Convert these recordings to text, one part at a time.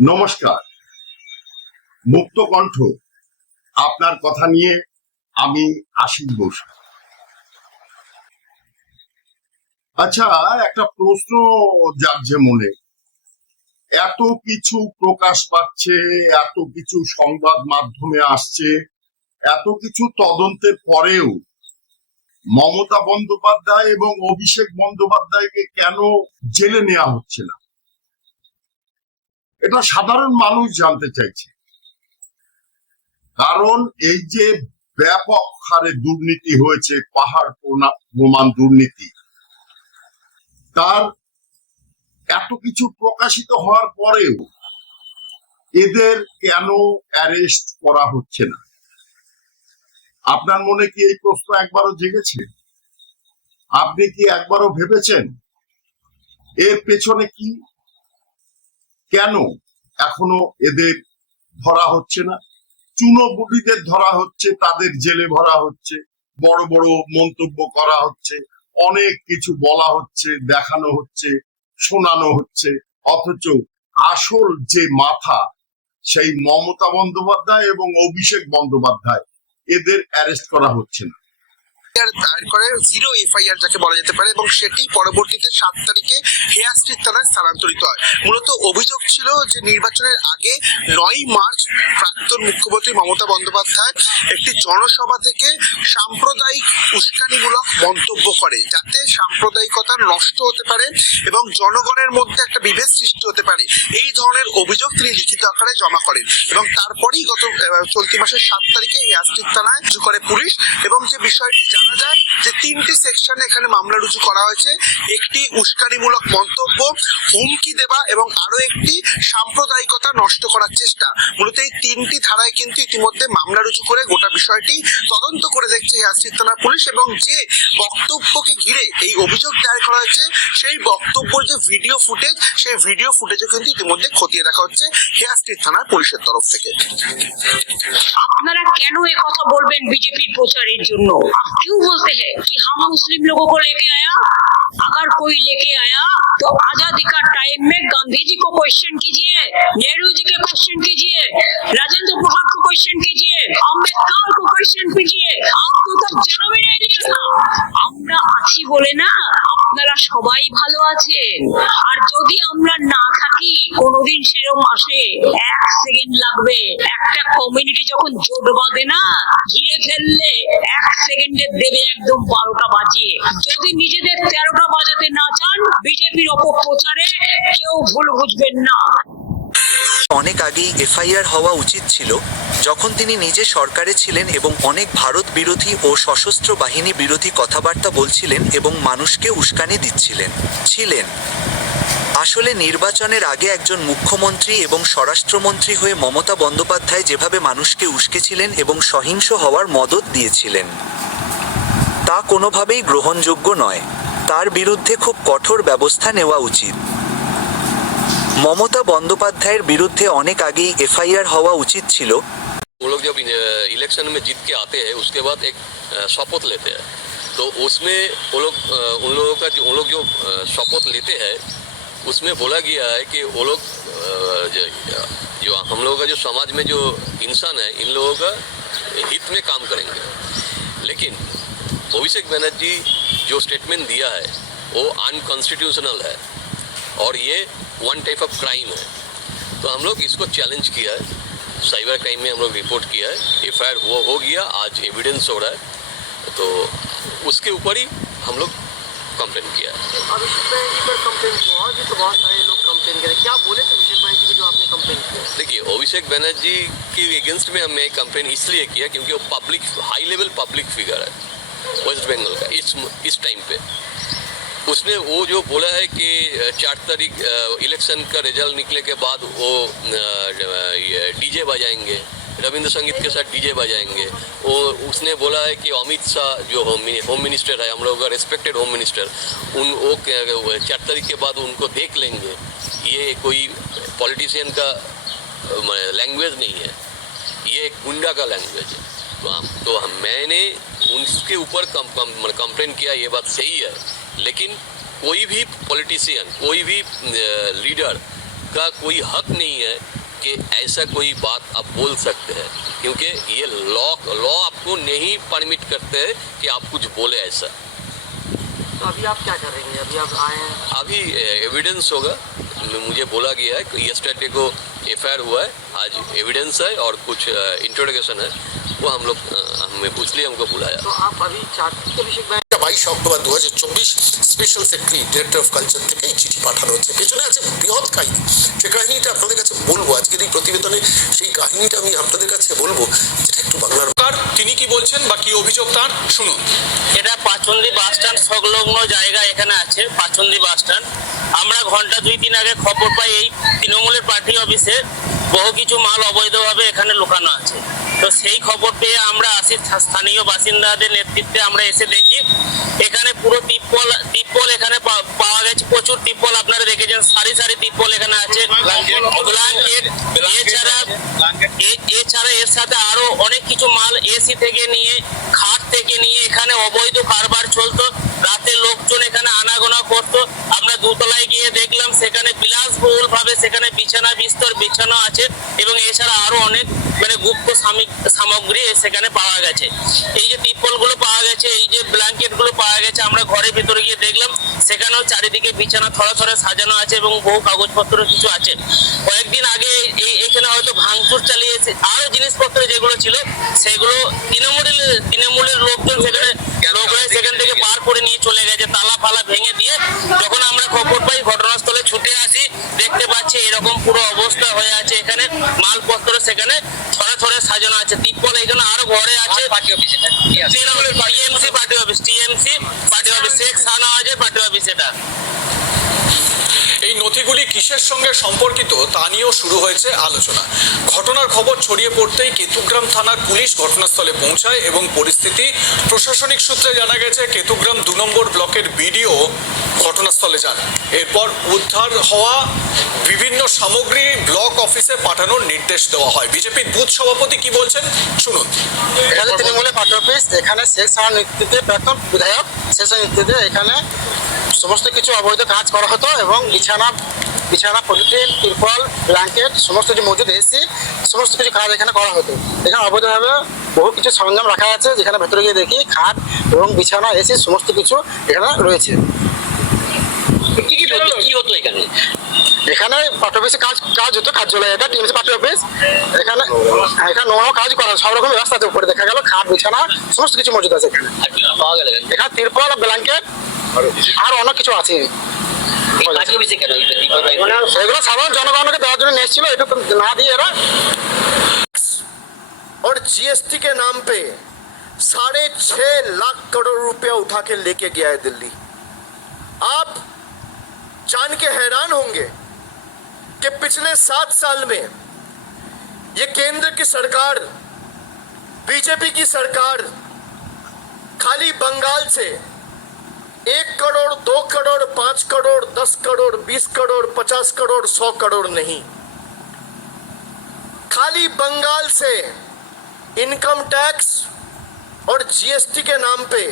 নমস্কার। মুক্ত কণ্ঠ আপনার কথা নিয়ে আমি আশিস ঘোষ। আচ্ছা, একটা প্রশ্ন জাগছে মনে। এত কিছু প্রকাশ পাচ্ছে, এত কিছু সংবাদ মাধ্যমে আসছে, এত কিছু তদন্তের পরেও মমতা বন্দ্যোপাধ্যায় এবং অভিষেক বন্দ্যোপাধ্যায়কে কেন জেলে নেওয়া হচ্ছে না? এটা সাধারণ মানুষ জানতে চাইছে। কারণ এই যে ব্যাপক হারে দুর্নীতি হয়েছে, পাহাড় প্রমাণ দুর্নীতি, তার এত কিছু প্রকাশিত হওয়ার পরেও এদের কেন অ্যারেস্ট করা হচ্ছে না? আপনার মনে কি এই প্রশ্ন একবারও জেগেছে? আপনি কি একবারও ভেবেছেন এর পেছনে কি? কেন এখনো এদের ধরা হচ্ছে না? চুনোপুটিদের ধরা হচ্ছে, তাদের জেলে ভরা হচ্ছে, বড় বড় মন্তব্য করা হচ্ছে, অনেক কিছু বলা হচ্ছে, দেখানো হচ্ছে, শোনানো হচ্ছে, অথচ আসল যে মাথা সেই মমতা বন্দ্যোপাধ্যায় এবং অভিষেক বন্দ্যোপাধ্যায়, এদের অ্যারেস্ট করা হচ্ছে না। দায়ের করে জিরো এফআইআর যাকে বলা যেতে পারে, এবং সেটি পরবর্তীতে 7 তারিখে হেয়ার স্ট্রিট থানায় স্থানান্তরিত হয়। মূলত অভিযোগ ছিল যে নির্বাচনের আগে 9 মার্চ প্রাক্তন মুখ্যমন্ত্রী মমতা বন্দ্যোপাধ্যায় একটি জনসভা থেকে সাম্প্রদায়িক উস্কানিমূলক মন্তব্য করে, যাতে সাম্প্রদায়িকতা নষ্ট হতে পারে এবং জনগণের মধ্যে একটা বিভেদ সৃষ্টি হতে পারে। এই ধরনের অভিযোগ তিনি লিখিত আকারে জমা করেন এবং তারপরেই গত চলতি মাসের 7 তারিখে হেয়ার স্ট্রিট থানায় রুজু করে পুলিশ। এবং যে বিষয়টি জানা যায় যে 3টি সেকশনে এখানে মামলা রুজু করা হয়েছে। একটি উস্কানিমূলক মন্তব্য, হুমকি দেওয়া এবং আরো একটি সাম্প্রদায়িকতা নষ্ট করার চেষ্টা। মূলত এই 3টি ধারায় কিন্তু ইতিমধ্যে মামলা রুজু করে গোটা বিষয়টি তদন্ত করে দেখছে হেয়ার স্ট্রিট থানার পুলিশ। এবং যে বক্তব্যকে ঘিরে এই অভিযোগ দায়ের করা হয়েছে, সেই বক্তব্যের যে ভিডিও ফুটেজ, সেই ভিডিও ফুটেজও কিন্তু ইতিমধ্যে খতিয়ে দেখা হচ্ছে হেয়ার স্ট্রিট থানার পুলিশের তরফ থেকে। আপনারা কেন কথা বলবেন बीजेपी प्रचारेर জন্য? क्यों बोलते हैं कि हम मुस्लिम लोगों को लेके आया? अगर कोई लेके आया तो आजादी का टाइम में गांधी जी को क्वेश्चन कीजिए, नेहरू जी के क्वेश्चन कीजिए, राजेंद्र प्रसाद को क्वेश्चन कीजिए, अम्बेडकर को क्वेश्चन कीजिए। आपको तो जन्म ही नहीं दिया था। আমরা আছি বলে না আপনারা সবাই ভালো আছেন। আর যদি আমরা না থাকি, কোনোদিন সেরকম আসে 1 সেকেন্ড লাগবে। একটা কমিউনিটি যখন জোট বাঁধে না, ঘিরে ফেললে 1 সেকেন্ডে দেবে একদম 12টা বাজিয়ে। যদি নিজেদের 13টা বাজাতে না চান, বিজেপির অপপ্রচারে কেউ ভুল বুঝবেন না। অনেক আগেই এফআইআর হওয়া উচিত ছিল, যখন তিনি নিজে সরকারে ছিলেন এবং অনেক ভারত বিরোধী ও সশস্ত্র বাহিনী বিরোধী কথাবার্তা বলছিলেন এবং মানুষকে উস্কানি দিচ্ছিলেন। আসলে নির্বাচনের আগে একজন মুখ্যমন্ত্রী এবং স্বরাষ্ট্রমন্ত্রী হয়ে মমতা বন্দ্যোপাধ্যায় যেভাবে মানুষকে উস্কেছিলেন এবং সহিংস হওয়ার মদত দিয়েছিলেন, তা কোনোভাবেই গ্রহণযোগ্য নয়। তার বিরুদ্ধে খুব কঠোর ব্যবস্থা নেওয়া উচিত। মমতা বন্দ্যোপাধ্যায়ের বিরুদ্ধে অনেক আগেই এফআইআর হওয়া উচিত ছিল। वो लोग जब इलेक्शन में जीत के आते हैं, उसके बाद एक शपथ लेते हैं, तो उसमें उन लोग जो शपथ लेते हैं, उसमें बोला गया है कि वो लोग जो हम लोगों का जो समाज में जो इंसान है, इन लोगों का हित में काम करेंगे। लेकिन अभिषेक बनर्जी जो स्टेटमेंट दिया है वो अनकॉन्स्टिट्यूशनल है और ये वन टाइप ऑफ क्राइम है। तो हम लोग इसको चैलेंज किया है, साइबर क्राइम में हम लोग रिपोर्ट किया है, एफआईआर हो गया, आज एविडेंस हो रहा है, तो उसके ऊपर ही हम लोग कंप्लेन किया है। अभिषेक बनर्जी पर कंप्लेन किया, और भी तो बहुत सारे लोग कंप्लेन करें। क्या बोले थे अभिषेक बनर्जी को जो आपने कंप्लेन किया? देखिए, अभिषेक बनर्जी के अगेंस्ट में हमने कंप्लेन इसलिए किया क्योंकि वो public, high level public figure है वेस्ट बंगाल का इस टाइम पे। उसने वो जो बोला है कि 4 तारीख इलेक्शन का रिजल्ट निकले के बाद वो डीजे बजाएंगे, रविंद्र संगीत के साथ डीजे बजाएंगे। वो उसने बोला है कि अमित शाह जो होम मिनिस्टर है, हम लोग का रेस्पेक्टेड होम मिनिस्टर, वो 4 तारीख के बाद उनको देख लेंगे। ये कोई पॉलिटिशियन का लैंग्वेज नहीं है, ये एक गुंडा का लैंग्वेज है। तो मैंने उनके ऊपर कंप्लेन किया, ये बात सही है। लेकिन कोई भी पॉलिटिशियन, कोई भी लीडर का कोई हक नहीं है कि ऐसा कोई बात आप बोल सकते हैं, क्योंकि ये लॉ आपको नहीं परमिट करते हैं कि आप कुछ बोले ऐसा। तो अभी आप क्या करेंगे? अभी आप आए हैं, अभी एविडेंस होगा, मुझे बोला गया है कि यस्टरडे को एफआईआर हुआ है, आज एविडेंस है और कुछ इंट्रोडक्शन है, वो हम लोग हमें इसलिए हमको बुलाया। तो आप अभी चाहते অভিষেক ভাই 22 October 2024 special secretary director of culture থেকে এই চিঠি পাঠানো হচ্ছে। পেছনে আছে বৃহৎ কাহিনী, সে কাহিনীটা আপনাদের কাছে বলবো আজকের এই প্রতিবেদনে। সেই কাহিনীটা আমি আপনাদের কাছে বলবো, যেটা একটু বাংলার। তিনি কি বলছেন বা কি অভিযোগ তার শুনুন। এটা পাচন্দি বাস স্ট্যান্ড সংলগ্ন জায়গা এখানে আছে, পাচন্দি বাস স্ট্যান্ড। আমরা ঘন্টা 2-3 আগে খবর পাই এই তৃণমূলের পার্টি অফিসে বহু কিছু মাল অবৈধভাবে এখানে লুকানো আছে। তো সেই খবর পেয়ে আমরা আসি, স্থানীয় বাসিন্দাদের নেতৃত্বে আমরা এসে দেখি এখানে পুরো তিপ্পল এখানে পাওয়া গেছে, প্রচুর তিপ্পল আপনারা দেখেছেন, সারি সারি তিপ্পল এখানে আছে, ব্ল্যাঙ্কেট, এছাড়া এর সাথে আরো অনেক কিছু মাল এসি থেকে নিয়ে খাট থেকে নিয়ে এখানে অবৈধ কারবার চলতো। রাতে লোকজন এখানে আনাগোনা করতো। আমরা দোতলায় গিয়ে দেখলাম সেখানে বিলাসবহুল ভাবে সেখানে বিছানা বিস্তর বিছানো আছে এবং এছাড়া আরো অনেক মানে গুপ্ত সামগ্রী সেখানে পাওয়া গেছে। এই যে তিপ্পল গুলো পাওয়া গেছে, এই যে ব্ল্যাঙ্কেট গুলো পাওয়া গেছে, আমরা ঘরের ভিতরে গিয়ে দেখলাম সেখানেও চারিদিকে বিছানা থরে থরে সাজানো আছে এবং বহু কাগজপত্র কিছু আছে। কয়েকদিন আগে এখানে হয়তো ভাঙচুর চালিয়েছে, আরো জিনিসপত্র যেগুলো ছিল সেগুলো তৃণমূলের লোকজন সেখান থেকে বার করে নিয়ে চলে গেছে, তালা ফালা ভেঙে দিয়ে। যখন আমরা খবর পাই ঘটনাস্থলে ছুটে আসি, দেখতে পাচ্ছি এরকম পুরো অবস্থা হয়ে আছে, এখানে মালপত্র সেখানে থরে থরে সাজানো আছে। তিপ্পল এখানে আরো ঘরে আছে, টিএমসি পার্টি অফিস শেখ শাহনওয়াজের পার্টি অফিস। এটা এই নথিগুলি কিসের সঙ্গে সম্পর্কিত তা নিয়েও শুরু হয়েছে আলোচনা। ঘটনার খবর ছড়িয়ে পড়তেই কেতুগ্রাম থানার পুলিশ ঘটনাস্থলে পৌঁছায় এবং পরিস্থিতি প্রশাসনিক সূত্রে জানা গেছে কেতুগ্রাম 2 নম্বর ব্লকের বিডিও ঘটনাস্থলে যান। এরপর উদ্ধার হওয়া বিভিন্ন সামগ্রী ব্লক অফিসে পাঠানোর নির্দেশ দেওয়া হয়। বিজেপির বুথ সভাপতি কি বলছেন শুনুন। এখানে তৃণমূলের পার্টি অফিস, এখানে শেখ শাহর নেতৃত্বে প্রাক্তন বিধায়ক শেখ শাহর নেতৃত্বে এখানে সমস্ত কিছু অবৈধ কাজ করা হতো এবং বিছানা পলিথিন, তিরপল, ব্ল্যাঙ্কেট সমস্ত যে মজুদ এসি সমস্ত কিছু কাজ এখানে করা হতো। এখানে অবৈধভাবে বহু কিছু সরঞ্জাম রাখা আছে, যেখানে ভেতরে গিয়ে দেখি খাট এবং বিছানা এসি সমস্ত কিছু এখানে রয়েছে। কি হতো এখানে? এখানে পার্টি অফিসে কাজ হতো, কার্যালয়, এটা টিএমসি পার্টি অফিস। এখানে নোংরা কাজ করা, সব রকম ব্যবস্থা আছে। উপরে দেখা গেল খাট বিছানা সমস্ত কিছু মজুদ আছে এখানে। পাওয়া গেল এখানে তিরপল, ব্ল্যাঙ্কেট আর অনেক কিছু আছে। সেগুলো সাধারণ জনগণকে দেওয়ার জন্য নিয়েছিল, এটা না দিয়ে এরা। और जीएसटी के नाम पे 6.5 लाख करोड़ रुपया उठा के लेके गया है दिल्ली। आप जान के हैरान होंगे कि पिछले 7 साल में ये केंद्र की सरकार, बीजेपी की सरकार खाली बंगाल से 1 करोड़, 2 करोड़, 5 करोड़, 10 करोड़, 20 करोड़, 50 करोड़, 100 करोड़ नहीं, खाली बंगाल से इनकम टैक्स और जीएसटी के नाम पे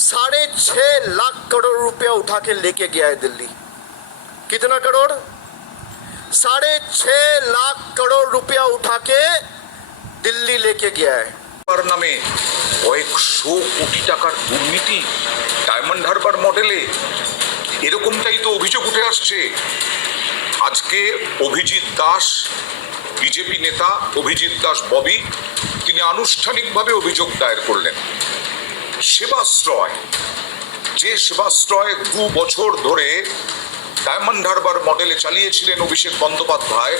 6.5 लाख करोड़ रुपया उठा के लेके गया है दिल्ली। कितना करोड़? 6.5 लाख करोड़ रुपया उठा के दिल्ली लेके गया है। নামে কয়েকশো কোটি টাকার দুর্নীতি ডায়মন্ড হারবার মডেলে, এরকমটাই তো অভিযোগ উঠে আসছে। আজকে অভিজিৎ দাস, বিজেপি নেতা অভিজিৎ দাস ববি, তিনি আনুষ্ঠানিকভাবে অভিযোগ দায়ের করলেন। সেবাশ্রয়, যে সেবাশ্রয় 2 বছর ধরে ডায়মন্ড হারবার মডেলে চালিয়েছিলেন অভিষেক বন্দ্যোপাধ্যায়,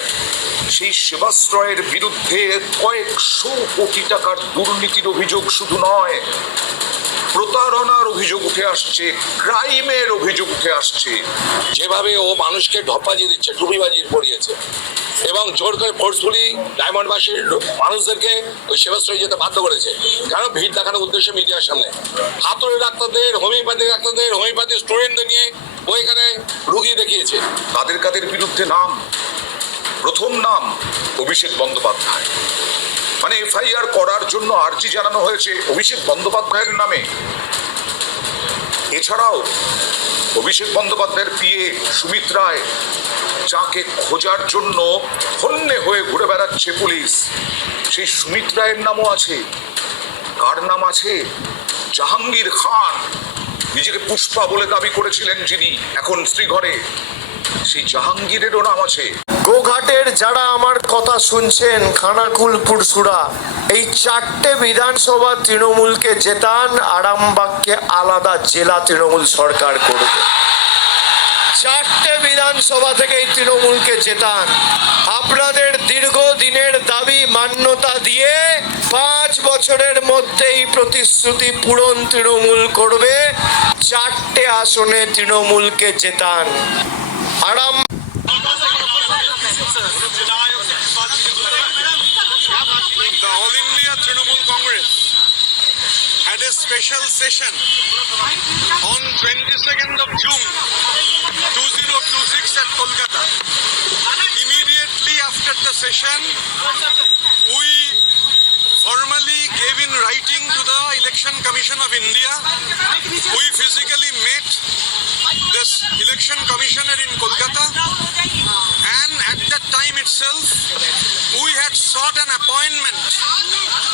সেই সেবাশ্রয়ের বিরুদ্ধে কয়েকশো কোটি টাকার দুর্নীতির অভিযোগ শুধু নয়, প্রতারণার অভিযোগ উঠে আসছে, ক্রাইমের অভিযোগ উঠে আসছে। যেভাবে ও মানুষকে ঢপ্পাজি দিচ্ছে, টুপিবাজি পড়িয়েছে এবং জোর করে ফোর্সফুলি ডায়মন্ডবাসীর মানুষদেরকে ওই সেবাশ্রয় যেতে বাধ্য করেছে। কেন? ভিড় দেখানোর উদ্দেশ্যে মিডিয়ার সামনে হাতুড়ি ডাক্তারদের, হোমিওপ্যাথি স্টুডেন্টদের নিয়ে ও এখানে রুগী দেখিয়েছে। কাদের বিরুদ্ধে নাম? প্রথম নাম অভিষেক বন্দ্যোপাধ্যায়, মানে এফআইআর করার জন্য আর্জি জানানো হয়েছে অভিষেক বন্দ্যোপাধ্যায়ের নামে। এছাড়াও অভিষেক বন্দ্যোপাধ্যায়ের পিএ সুমিত রায়, যাকে খোঁজার জন্য হন্যে হয়ে ঘুরে বেড়াচ্ছে পুলিশ, সেই সুমিত রায়ের নামও আছে। কার নাম আছে? জাহাঙ্গীর খান, নিজেকে পুষ্পা বলে দাবি করেছিলেন যিনি, এখন শ্রীঘরে, সেই জাহাঙ্গীরেরও নাম আছে। গোঘাটের যারা আমার কথা শুনছেন, খানাকুল পুরসুরা, এই 4টে বিধানসভা তৃণমূলকে জেতান, আরামবাগকে আলাদা জেলা তৃণমূল সরকার করবে। 4টে বিধানসভা থেকে এই তৃণমূলকে জেতান। আপনাদের দীর্ঘদিনের দাবি মান্যতা দিয়ে 5 বছরের মধ্যেই প্রতিশ্রুতি পূরণ তৃণমূল করবে। 4টে আসনে তৃণমূলকে জেতান। আরাম The All India Trinamool Congress had a special session on 22nd of June 2026 at Kolkata. Immediately after the session, we formally gave in writing to the Election Commission of India. We physically met this Election Commissioner in Kolkata, and at that time itself, we had sought an appointment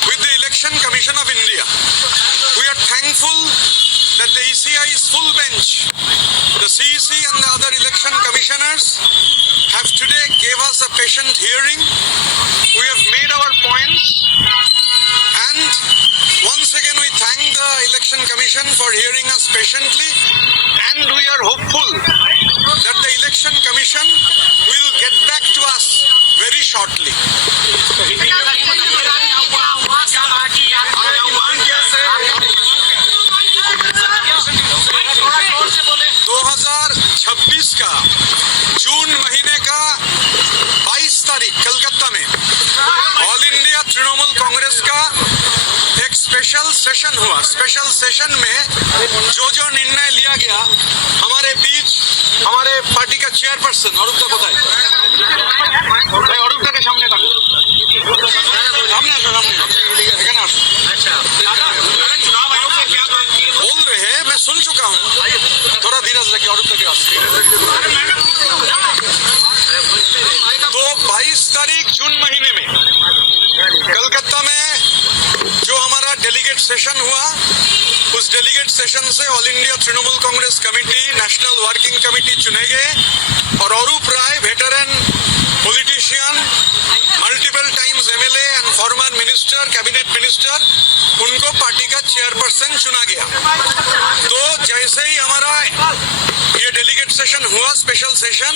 with the Election Commission of India. We are thankful that the ECI's full bench, the CEC and the other election commissioners have today gave us a patient hearing. We have made our points, and once again we thank the Election Commission for hearing us patiently, and we are hopeful that the Election Commission will get back to us very shortly. 2026 का जून महीने का 22 तारीख कलकत्ता में all India Trinamool Congress का एक special session हुआ। Special session में जो निर्णय लिया गया, हमारे बीच हमारे पार्टी का चेयरपर्सन অরূপদা কোথায়? অরূপদা के सामने থাকো, सामने আসো, सामने এখানে আসো। बोल रहे हैं, मैं सुन चुका हूँ, थोड़ा धीरज रखिए। औरत के तो 22 तारीख जून महीने में कलकत्ता में जो हमारा डेलीगेट सेशन हुआ, उस डेलीगेट सेशन से all India Trinamool Congress committee, national working committee चुने गए, और Arup Roy, veteran politician, multiple times MLA and former minister, cabinet minister, उनको पार्टी का चेयरपर्सन चुना गया। तो जैसे ही हमारा ये डेलीगेट सेशन हुआ, स्पेशल सेशन,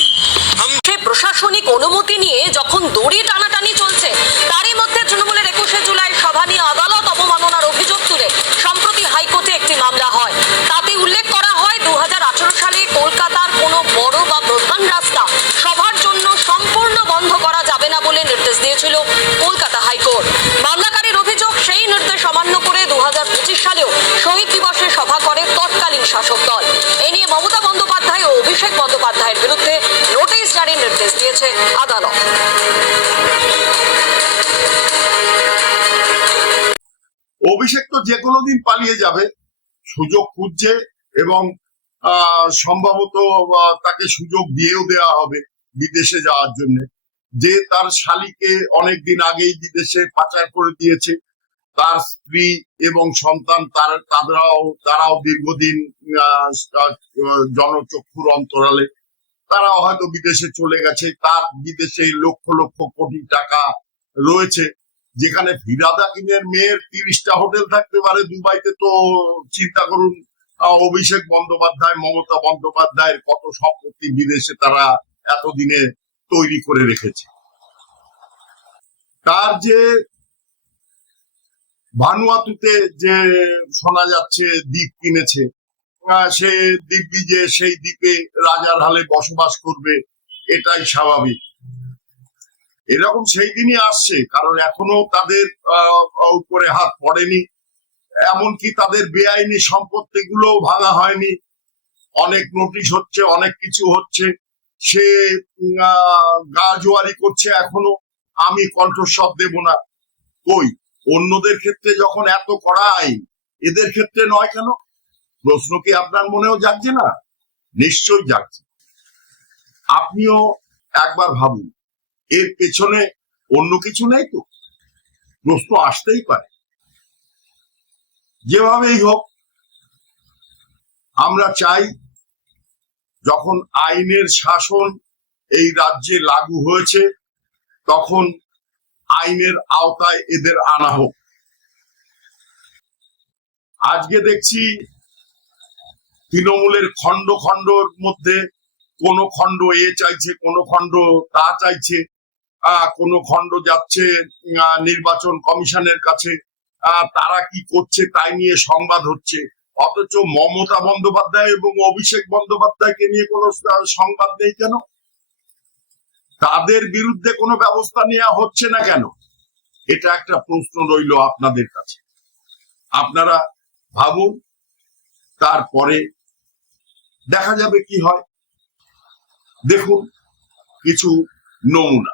हम প্রশাসনিক অনুমতি নিয়ে যখন দড়ি টানাটানি চলছে, তারই মধ্যে তৃণমূলের 21শে জুলাই সভা নিয়ে আদালত অবমাননার অভিযোগ তুলে সম্প্রতি হাইকোর্টে একটি মামলা হয়। তাতে উল্লেখ করা হয় 2018 সালে কলকাতার কোনো বড় বা প্রধান রাস্তা সভার জন্য সম্পূর্ণ বন্ধ করা যাবে না বলে নির্দেশ দিয়েছিল কলকাতা হাইকোর্ট। মামলাকারীর অভিযোগ, সেই নির্দেশ অমান্য করে 2025 সালেও শহীদ দিবসে সভা করে তৎকালীন শাসক দল। এ নিয়ে মমতা বন্দ্যোপাধ্যায় ও অভিষেক বন্দ্যোপাধ্যায়ের বিরুদ্ধে নোটিশ জারির নির্দেশ দিয়েছে আদালত। অভিষেক তো যে কোনো দিন পালিয়ে যাবে, সুযোগ খুঁজছে, এবং সম্ভবত তাকে সুযোগ দিয়েও দেওয়া হবে বিদেশে যাওয়ার জন্য। যে তার শালীকে অনেকদিন আগেই বিদেশে পাচার করে দিয়েছে, তার স্ত্রী এবং সন্তান তারাও দীর্ঘদিন জনচক্ষুর অন্তরালে, তারাও হয়তো বিদেশে চলে গেছে। তার বিদেশে লক্ষ লক্ষ কোটি টাকা রয়েছে, যেখানে ফিরহাদ হাকিমের মেয়ের 30টা হোটেল থাকতে পারে দুবাইতে। তো চিন্তা করুন অভিষেক বন্দ্যোপাধ্যায়, মমতা বন্দ্যোপাধ্যায়ের কত সম্পত্তি বিদেশে তারা এতদিনে তৈরি করে রেখেছে। তার যে ভানুয়াতুতে যে শোনা যাচ্ছে দ্বীপ কিনেছে, সে দিব্যি সেই দ্বীপে রাজার হালে বসবাস করবে, এটাই স্বাভাবিক। এরকম সেই দিনই আসছে, কারণ এখনো তাদের উপরে হাত পড়েনি, এমনকি তাদের বেআইনি সম্পত্তি গুলো ভাঙা হয়নি। অনেক নোটিশ হচ্ছে, অনেক কিছু হচ্ছে, সে গা জোয়ারি করছে এখনো, আমি কণ্ঠস্বর দেব না। কই, অন্যদের ক্ষেত্রে যখন এত কড়া আইন, এদের ক্ষেত্রে নয় কেন? প্রশ্ন কি আপনার মনেও জাগছে না? নিশ্চয়ই জাগছে। আপনিও একবার ভাবুন, এর পেছনে অন্য কিছু নেই তো? প্রশ্ন আসতেই পারে। যেভাবেই হোক, আমরা চাই যখন আইনের শাসন এই রাজ্যে লাগু হয়েছে তখন আইনের আওতায় এদের আনা হোক। আজকে দেখছি তৃণমূলের খণ্ড খণ্ডর মধ্যে কোন খণ্ড এ চাইছে, কোন খণ্ড তা চাইছে, কোন খণ্ড যাচ্ছে নির্বাচন কমিশনের কাছে, তারা কি করছে তাই নিয়ে সংবাদ হচ্ছে। অথচ মমতা বন্দ্যোপাধ্যায় এবং অভিষেক বন্দ্যোপাধ্যায়কে নিয়ে কোনো সংবাদ নেই কেন? তাদের বিরুদ্ধে কোনো ব্যবস্থা নেওয়া হচ্ছে না কেন? এটা একটা প্রশ্ন রইল আপনাদের কাছে। আপনারা ভাবুন, তারপরে দেখা যাবে কি হয়। দেখুন কিছু নমুনা।